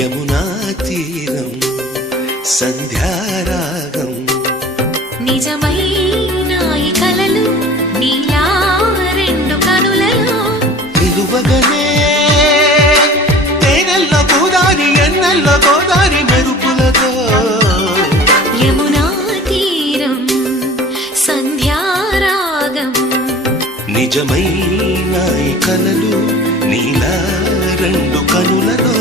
యమునా తీరం సంధ్యారాగం నిజమైన ఈ కలలు నీలా రెండు కనులలో నిలువగనే తేనెల్లో గోదారి ఎన్నెల్లో గోదారి మెరుపులతో యమునా తీరం సంధ్యారాగం నిజమైన ఈ కలలు నీలా రెండు కనులలో